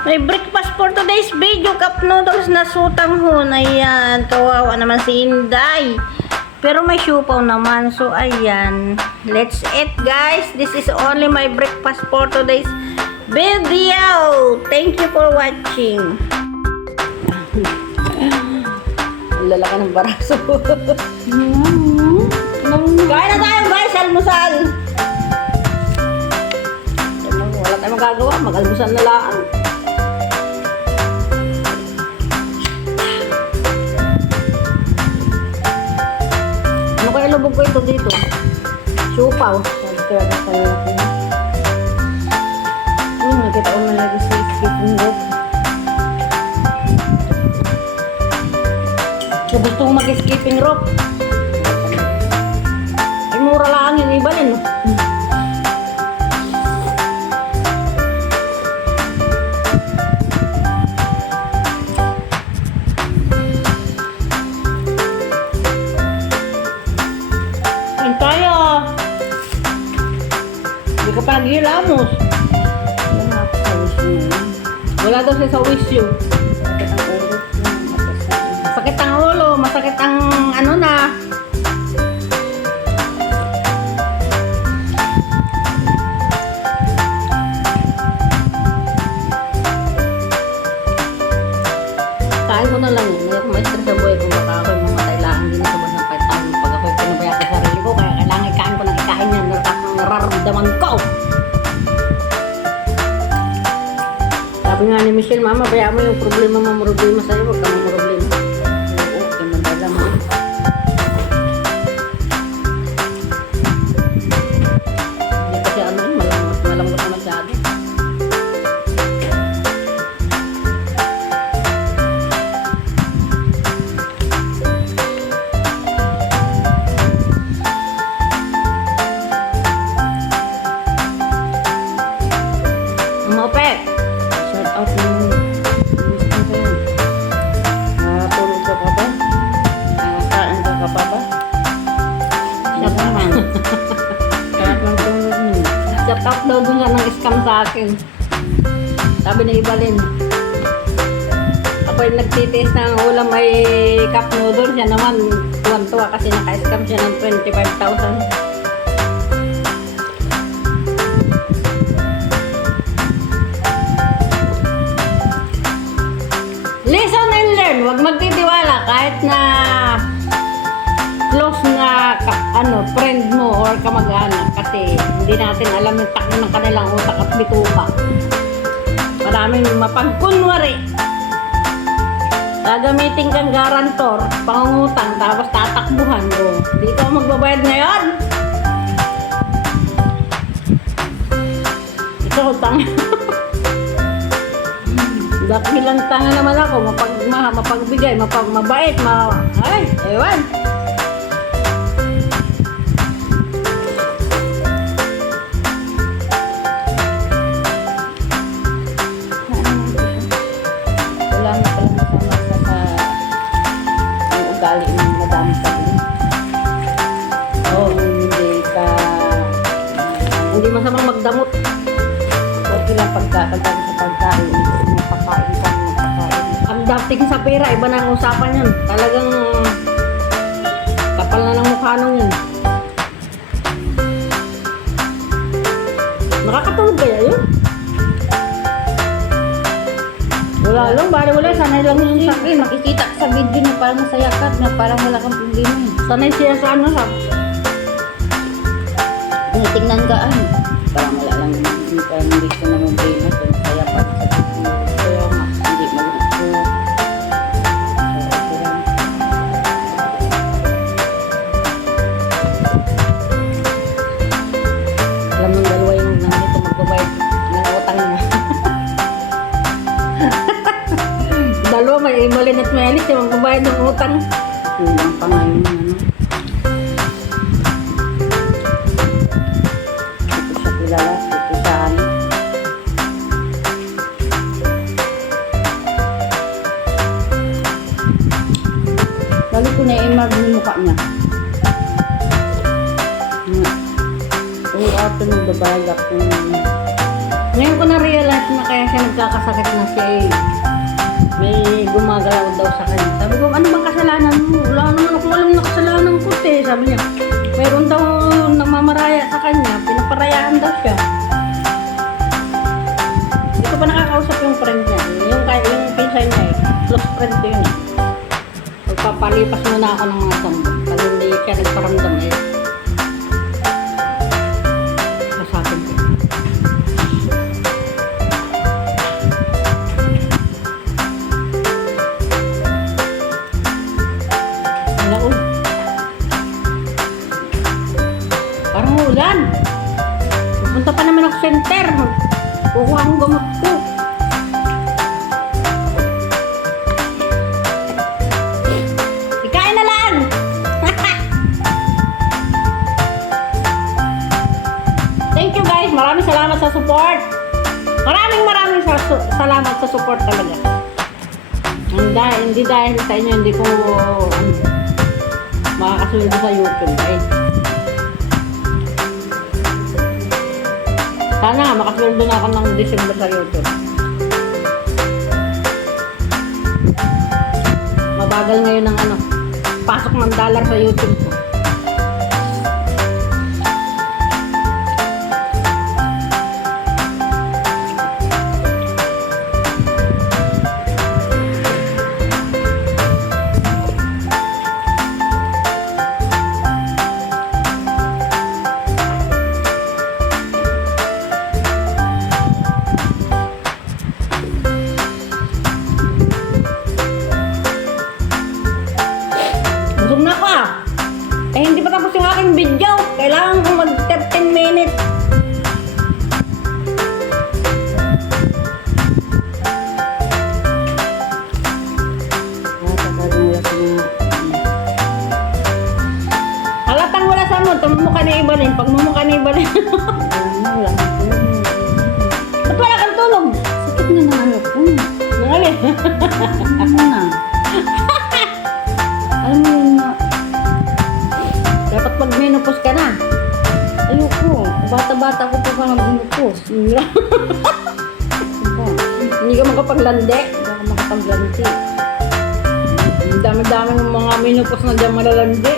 May breakfast for today's video. Cup noodles na sutang hon. Ayan. Kawawa naman si Inday. Pero may siupaw naman. So, ayan. Let's eat, guys. This is only my breakfast for today's video. Thank you for watching. Lalaka ng baraso. Kain na tayo, guys. Almusal. Wala tayong magagawa. Mag-almusal na lang. Ano kaya lubog ko ito dito? Siupaw. Nakita ko na lagi sa skipping rope. So, gusto ko mag-skipping rope. Ay, mura lang yung ibalin. Ayun tayo. Hindi ka pa naghilamos. Wala daw siya sa wish you. Masakit ang ulo, masakit ang ano na. Kain ko na lang yun. Hindi ako ma-stress sa buhay kung baka ako'y mamatay lang. Hindi na sa basang 5,000 pag ako'y pinabaya sa sarili ko. Kaya kailangan ikain ko ng ikain yan. Nararamdaman ko. Sabi nga ni Michelle, Mama, bayaan mo yung problema sa'yo. Huwag ka problema. Oo, okay, madala mo. Hindi kasi ano yun, malambot na masyado. Umopek! Shout out ng tulog ka pa ba? Kain ka pa ba? Shout naman. Shout lang tulog niyo. Shout out daw dun ng scam sa akin. Sabi na Ibalin. Ako yung nagtitiis ng ulam ay cup noodles. Siya naman tuwan-tuwa kasi naka-scam siya ng 25,000. Listen and learn. Huwag magtitiwala kahit na close na friend mo or kamag-anak kasi hindi natin alam yung takbo ng kanilang utak at bituka. Maraming mapagkunwari. Gagamitin kang garantor, pangungutang, tapos tatakbuhan mo. Hindi ka magbabayad ngayon. Ito, utang. Dakilang tanga naman ako, mapagbigay, mabait, ay, ewan. Wala na pala masama sa ang ugali ng madami sa akin. Hindi masamang magdamot. Okay lang pagkain sa pagkain. Ang dating sa pera, iba na ang usapan yun. Talagang kapal na ng mukha nung yun. Nakakatulog kaya yun? Wala lang, bari wala. Sanay lang yung sakin. Makikita sa video na parang masaya ka na parang wala kang problema. Sanay siya sa ano sa Tingnan ka parang wala lang. Hindi ko na problema. Kaya pa sa kaya hindi maluto. Alam ng dalawa yung nandito magbabayad ng utang niya. Dalawa may Ibalin at may Alice yung magbabayad ng utang. Kulang pa nga yung ano. Ito siya kilala. Ito siya ano. Lalo ko na i-mark yung mukha niya. Oo, ito nagbabalak yung Ngayon ko na-realize na kaya siya nagkakasakit na siya eh. May gumagalaw daw sa kanya. Sabi ko, ano bang kasalanan mo? Wala naman ako alam na kasalanan ko eh. Sabi niya, meron daw namamaraya sa kanya. Pinaparayaan daw siya. Hindi ko pa nakakausap yung friend niya. Yung pinsan niya eh. Close friend ko yun. Magpapalipas muna ako ng mga sambon. Pag hindi siya nagparamdam eh. Masakit ko. Alaon. Parang ulan. Pupunta pa naman ako center. Kukuha akong gamot ko. Ikain na lang! Thank you guys. Maraming salamat sa support. Maraming salamat sa support talaga. Hindi dahil sa inyo, hindi ko makakasunod sa YouTube. Ay. Sana makasunod na ako ng December sa YouTube. Mabagal ngayon ng pasok ng dollar sa YouTube ko. Busog na ako ah. Eh hindi pa tapos yung aking video. Kailangan kong mag 13 minutes. Halatang wala sa mo. Mukha ni Ibalin. Pag mumukha ni Ibalin. Wala na po. Ba't wala kang tulog? Sakit na ng ano po. Nangali. Ano na? Alam mo yun na. Dapat pag menopause ka na. Ayoko. Bata-bata ko pa parang binupos. Hindi ka makapaglandi. Hindi ako makapaglanti. Ang dami-dami ng mga menopause na dyan malalandi.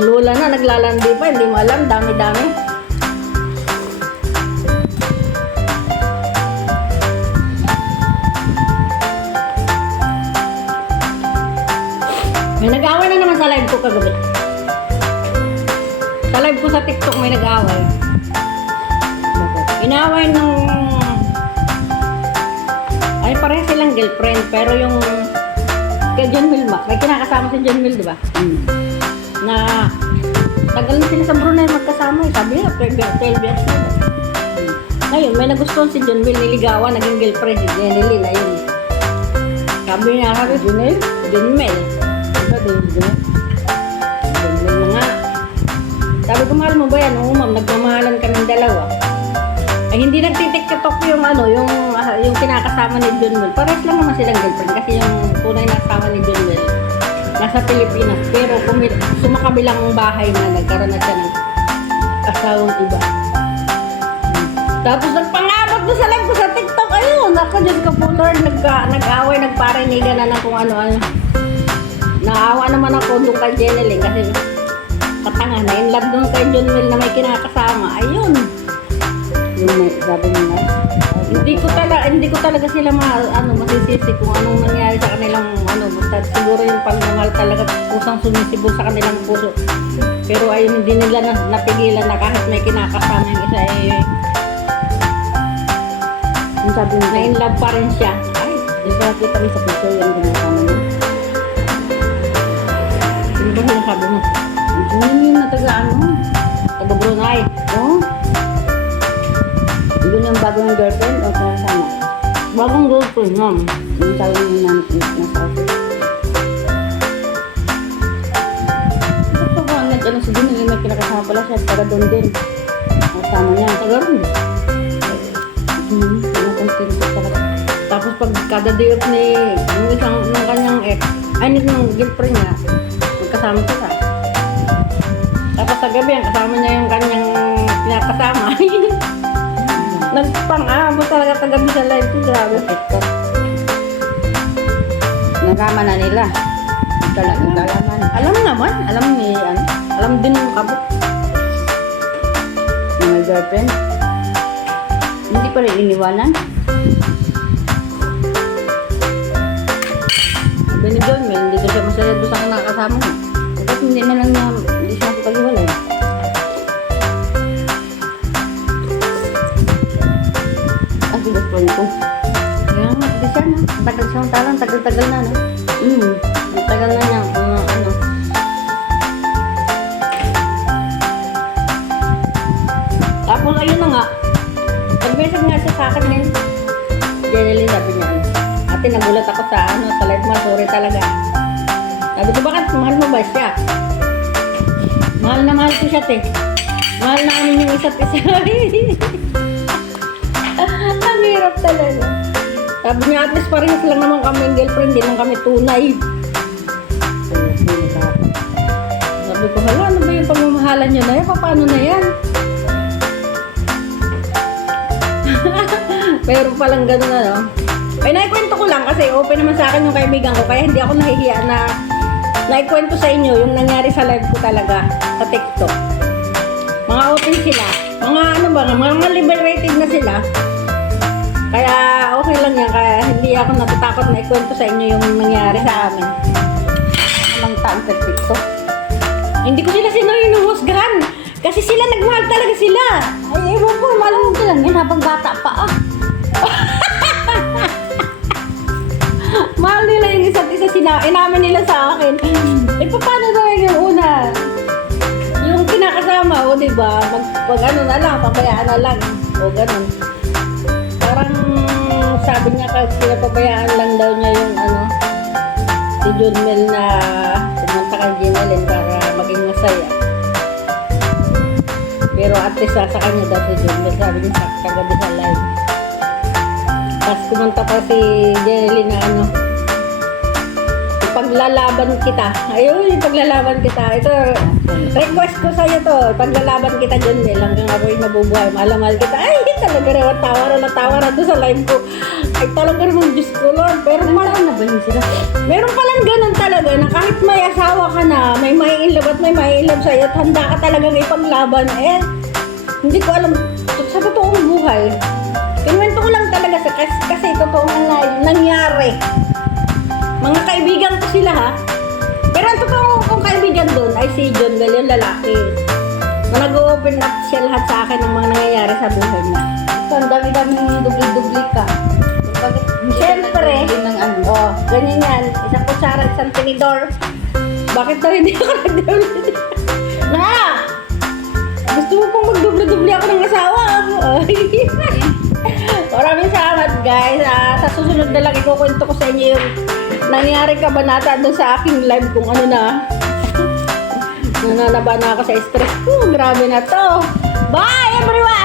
Lula na, naglalandi pa. Hindi mo alam, dami-dami. May nag-away na naman sa live ko kagabi. Sa live ko sa TikTok may nag-away. Inaway nung... Ay, pareha silang girlfriend. Pero yung... Kay John Milma. May kinakasama si John Mil, di ba? Na... Tagal na sila sa Brunei magkasama. Sabi niya, 12 years na. Ngayon, may nagustuhan si John Mil. Niligawan, naging girlfriend si Jenny Lynn. Ayun. Sabi niya, John Mil. John Mil na nga. Sabi ko, mahal mo ba yan? Oo, ma'am, nagmamahalan kaming dalawa. Ay, hindi nagtitik-tok yung yung kinakasama ni John Mil. Pares lang naman silang girlfriend kasi yung tunay na kasama ni John Mil nasa Pilipinas. Pero sumakabilang bahay na nagkaroon na siya ng asawang iba. Tapos nagpangabot doon sa live ko sa TikTok. Ayun, ako dyan ka po, Lord. Nag-away, nagparinigan na ng kung ano-ano. Naawa naman ako doon kay Jenny Lynn kasi katanga na. In love doon kay John Mil na may kinakasama. Ayun. Yung may sabi mo na. Hindi ko talaga sila masisisi kung anong nangyari sa kanilang basta siguro yung pagmamahal talaga pusang sumisibol sa kanilang puso. Pero ayun, hindi nila napigilan na kahit may kinakasama yung isa Yung sabi mo na in love pa rin siya. Ay, di ba nakita mo sa picture yung ginagawa mo? ano ba sinasabi mo? Yun na taga Taga Brunei. Oh? Yun yung bagong girlfriend o kasama? Bagong girlfriend, ma'am. Yung sabi mo na nasa office. Ito ba, si Jenny may kinakasama pala siya, taga doon din. Kasama niya. Taga rin. Pinakontinto talaga. Tapos pag kada day off ni yung isang ng kanyang ex, ay nung girlfriend niya, magkasama sila. Tapos Tapos sa gabi, ang kasama niya yung kanyang pinakasama. Nagpang-amo talaga kagabi sa live ko. Grabe. Ito. Nalaman na nila. Nalaman. Alam naman. Alam ni, ano, alam din ng kabot. Mga girlfriend. Hindi pa rin iniwanan. Sabi ni John, hindi ko siya masaya doon sa nakakasama mo. Tapos hindi na lang niya, hindi siya nakipag-iwalay. Ang bigas po nito. Kaya nga, di siya na. Tagal siyang talang, tagal-tagal na, no? Ang tagal na niya, ano. Tapos ayun na nga, nag-message nga siya sa akin din. Jeneline, sabi niya, ate, nagulat ako sa, sa live mo, sorry talaga. Sabi ko, bakit mahal mo ba siya? Mahal na mahal ko siya, te. Mahal na namin yung isa't isa. Ang hirap talaga. Sabi niya, at least parehas lang naman kami yung girlfriend, din lang kami tunay. Sabi ko, hala, ano ba yung pagmamahalan niyo na yan? Paano na yan? Pero palang gano'n, ano? Ay, naikwento ko lang kasi open naman sa akin yung kaibigan ko, kaya hindi ako nahihiya na naikwento sa inyo yung nangyari sa live ko talaga sa TikTok. Mga open sila. Mga ano ba, mga liberated na sila. Kaya okay lang yan, kaya hindi ako natatakot na ikwento sa inyo yung nangyari sa amin. Anong taon sa TikTok? Hindi ko sila sinuhusgahan. Kasi sila, nagmahal talaga sila. Ay, ewan ko, malamang ko lang yan habang bata pa ah. Mahal nila yung isa't isa, inamin nila sa akin. Eh, paano na yung una? Yung kinakasama, o diba? Pag ano na lang, pabayaan na lang. O ganun. Parang sabi niya kasi pinapabayaan lang daw niya yung ano, si Junmel na pumunta kay Ginalyn para maging masaya. Pero at least sa kanya daw si Junmel, sabi niya sa kagabi sa live. Tapos pumunta pa si Ginalyn na ano, paglalaban kita. Ayun, yung paglalaban kita. Ito, request ko sa'yo to. Paglalaban kita dyan, hanggang ako'y mabubuhay. Mahal kita. Ay, talaga naman. Tawa na doon sa live ko. Ay, talaga naman, Diyos ko, Lord. Pero Malaan na ba yun sila? meron palang ganun talaga na kahit may asawa ka na, may mai-inlove at may mai-inlove sa'yo at handa ka talagang ipaglaban. Eh, hindi ko alam. Sa totoong buhay, kinwento ko lang talaga kasi totoong nangyari. Mga kaibigan ko sila, ha? Pero ang totoo kong kaibigan doon ay si John Bell, yung lalaki. Na nag-open up siya lahat sa akin ng mga nangyayari sa buhay niya. Ito, ang dami-dami dubli-dubli ka. Bakit? Siyempre. Ng ano? Oh, ganyan yan. Isang kutsara, isang tinidor. Bakit daw hindi ako nag-dubli? Na! Gusto mo pong mag-dubli-dubli ako ng asawa? Maraming salamat, guys. Sa susunod na lang ikukwento ko sa inyo yung nangyari kabanata doon sa aking live kung ano na. Nananaba na ako sa stress ko. Grabe na to. Bye, everyone!